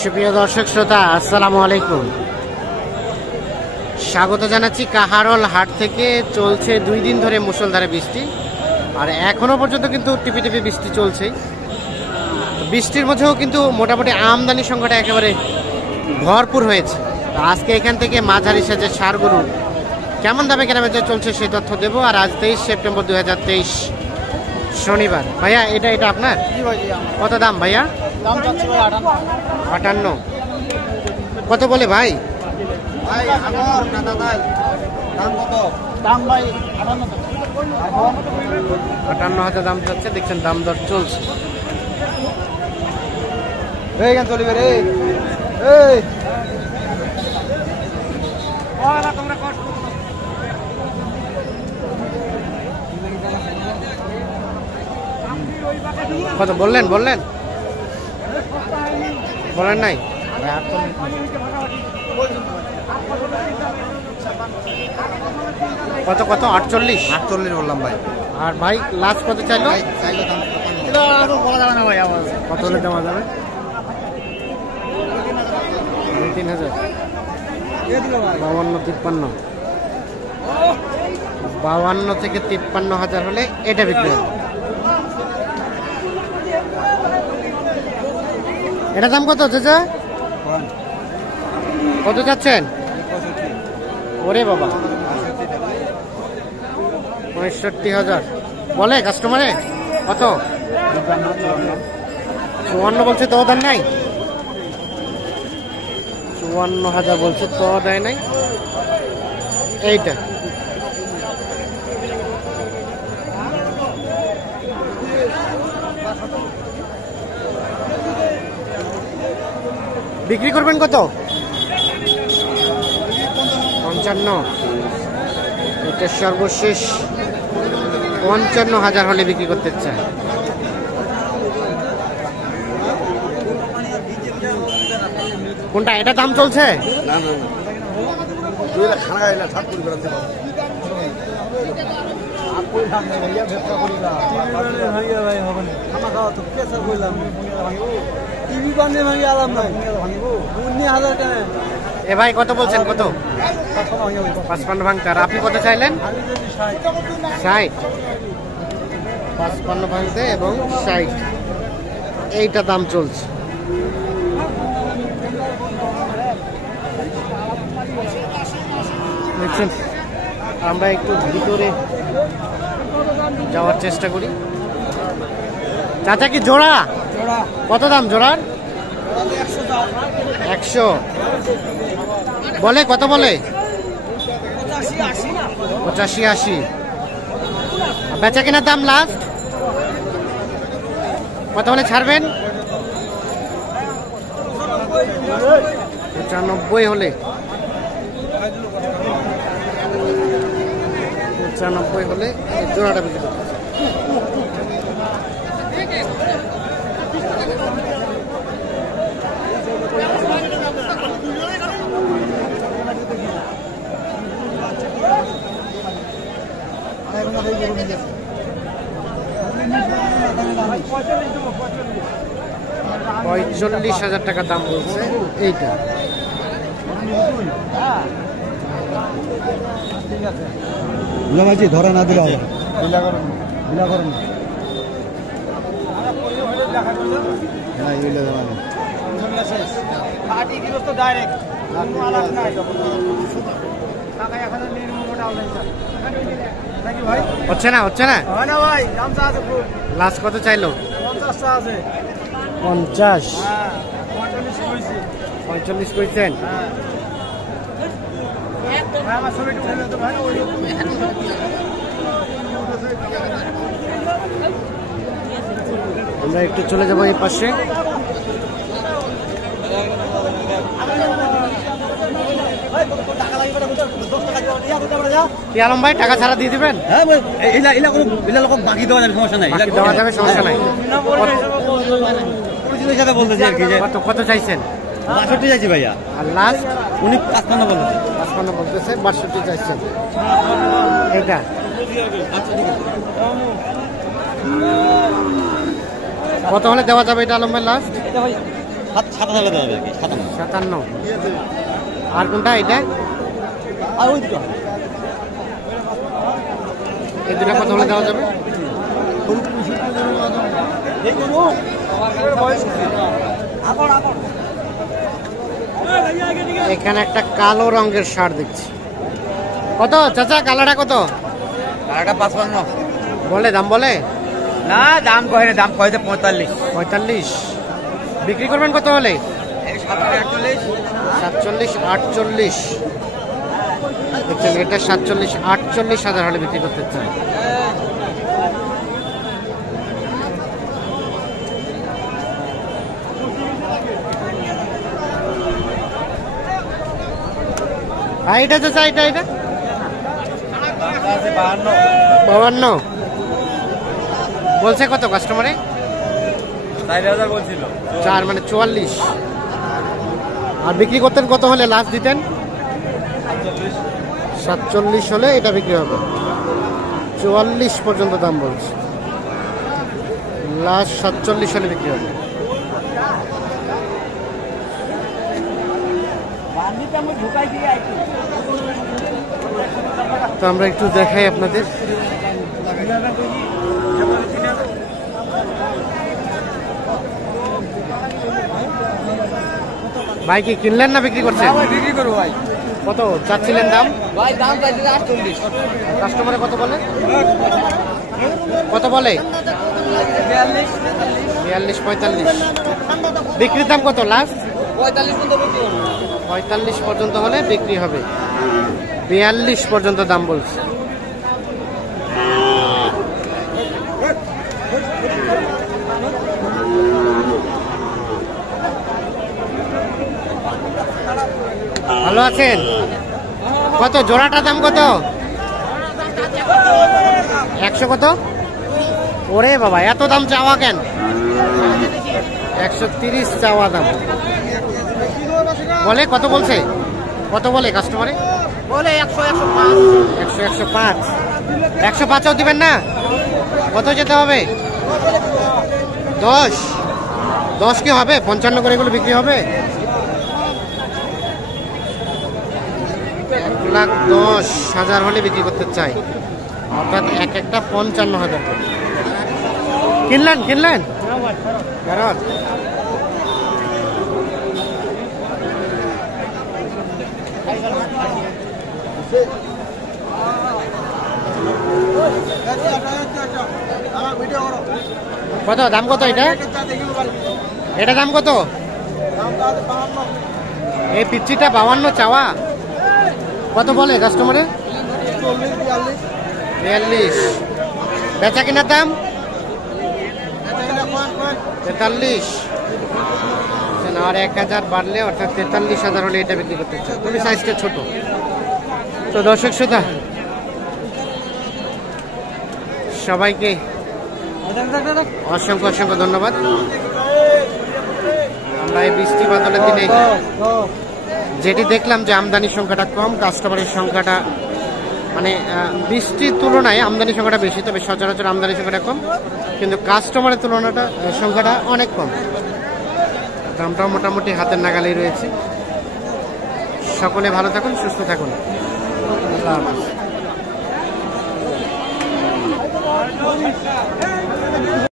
সুপ্রিয় দর্শক শ্রোতা, আসসালামু আলাইকুম। স্বাগত জানাচ্ছি কাহারোল হাট থেকে। চলছে 2 দিন ধরে মুষলধারে বৃষ্টি, আর এখনো পর্যন্ত কিন্তু টিপি টিপি বৃষ্টি চলছে। বৃষ্টির মধ্যেও কিন্তু মোটামুটি আমদানি সংখ্যাটা একেবারে ভরপুর হয়েছে। আজকে এখান থেকে মাঝারি সাজের ষাঁড় গরু কেমন দামে কেনাবেচা চলছে সেই তথ্য দেবো। আর আজ 23 সেপ্টেম্বর 2023 শনিবার। ভাইয়া এটা আপনার কত দাম ভাইয়া? দাম চাচ্ছি ভাই 58। কত বলে ভাই? ভাই আমার না দাদাই দাম কত? দাম ভাই 58,000 দাম চাচ্ছে। দেখছেন দাম দর চলছে। এই গান চলিবে রে। এই ওরা তোমরা কষ্ট কত বললেন বলেন নাই? কত 48 বললাম ভাই। আর ভাই লাস্ট কত চাইলো? বলা যাবে না ভাই। কত হলে দেওয়া যাবে? 2-3 হাজার। 52-53 52 থেকে 53,000 হলে এটা বিক্রি হবে। এটা দাম কত চাচা? কত চাচ্ছেন? ওরে বাবা, 65,000 বলে কাস্টমারে। কত? 54 বলছে, তো দেন নাই? 54,000 বলছে, তো দেয় নাই। এইটা বিক্রি করবেন কত? 55। এটা সর্বশেষ 55,000 হলে বিক্রি করতে চায়। কোনটা? এটা দাম চলছে? এ ভাই কত বলছেন? কত? 55 ভাঙতে। আর আপনি কত চাইলেন? 60। 55 ভাঙতে এবং 60, এইটা দাম চলছে। দেখছেন, আমরা একটু ভিতরে যাওয়ার চেষ্টা করি। চাচা কি জোড়া? কত দাম জোড়ার? 100 বলে। কত বলে? 85-80। বেচা কেনার দাম লাস্ট কত হলে ছাড়বেন? 95 হলে। 95 হলে জোড়াটা বিক্রি করতে। $45,000 টাকা দাম বলছে এইটা। ধরা না দিলে হবে। হচ্ছে না ভাই দাম আছে। লাস্ট কত চাইলো? 50 আছে। 50। 45 কইছেন? আমরা একটু চলে যাবো এই পাশে। কি আলম ভাই, টাকা ছাড়া দিয়ে দিবেন? বাকি দেওয়া যাবে, সমস্যা নাই। সমস্যা নাই। বলতেছি আর কি। কত চাইছেন? 62 চাইছি ভাইয়া। আর লাস্ট উনি 55 বলতেছে। 55 বলতেছে, 62 চাইছেন। এইটা কত হলে দেওয়া যাবে এটা আলম ভাই লাস্ট? এটা ভাই 57 দেওয়া যাবে, 57। আর কোনটা এটা? আর ওই দুটো এই দুটা কত হলে দেওয়া যাবে? এখানে একটা কালো রঙের ষাঁড় দেখছি। কত চাচা কালাটা কত? কালাটা 55। বলে দাম বলে না, দাম কয় না, দাম কয় 45। 45। বিক্রি করবেন কত হলে? 47, 47, 48। দেখছেন এটা 47, 48 হাজার হলে বিক্রি করতে চাই। আর এটা চাচা এটা 52 বলছে। কত কাস্টমারে? 4000 বলছিল। 4 মানে 44। আর বিক্রি করতেন কত হলে লাস্ট দিতেন? 47 হলে এটা বিক্রি হবে। 44 পর্যন্ত দাম বলছে, লাস্ট 47 হলে বিক্রি হবে। তো আমরা একটু দেখাই আপনাদের। ভাই কি কিনলেন না বিক্রি করছেন? বিক্রি করবো ভাই। কত চাচ্ছিলেন দাম? ভাই দাম চাইছে 48। কাস্টমারে কত বলে? কত বলে? 42, 42, 45। বিক্রির দাম কত লাস্ট? 45 পর্যন্ত বিক্রি করবো। 45 পর্যন্ত হলে বিক্রি হবে। 42 পর্যন্ত দাম বলছে। ভালো আছেন? কত জোড়াটা দাম কত? 100 কত? ওরে বাবা, এত দাম চাওয়া কেন? 130 চাওয়া দাম। বলে কত বলছে? কত বলে কাস্টমারে? বলে 100, 105। 100, 105। 105ও দিবেন না? কত যেতে হবে? 10। 10 কি হবে? 55 করে এগুলো বিক্রি হবে? 1,10,000 হলে বিক্রি করতে চাই, অর্থাৎ এক একটা 55,000। কিনলেন? ভারত কত দাম কত এটা? এটা দাম কত? এই পিচ্ছিটা 52 চাওয়া। কত বলে কাস্টমারে? 42। বেচা কেনার দাম 43। আর 1000 বাড়লে অর্থাৎ 43,000 হলে এটা বিক্রি করতে চাই। তুমি সাইজটা ছোট। তো দর্শক শ্রোতা সবাইকে অসংখ্য অসংখ্য ধন্যবাদ। আমরা এই বৃষ্টি বাদলের দিনে যেটি দেখলাম যে আমদানির সংখ্যাটা কম, কাস্টমারের সংখ্যাটা মানে বৃষ্টির তুলনায় আমদানির সংখ্যাটা বেশি, তবে সচরাচর আমদানির সংখ্যাটা কম, কিন্তু কাস্টমারের তুলনাটা সংখ্যাটা অনেক কম। দামটাও মোটামুটি হাতের নাগালেই রয়েছে। সকলে ভালো থাকুন, সুস্থ থাকুন। আল্লাহ হাফেজ।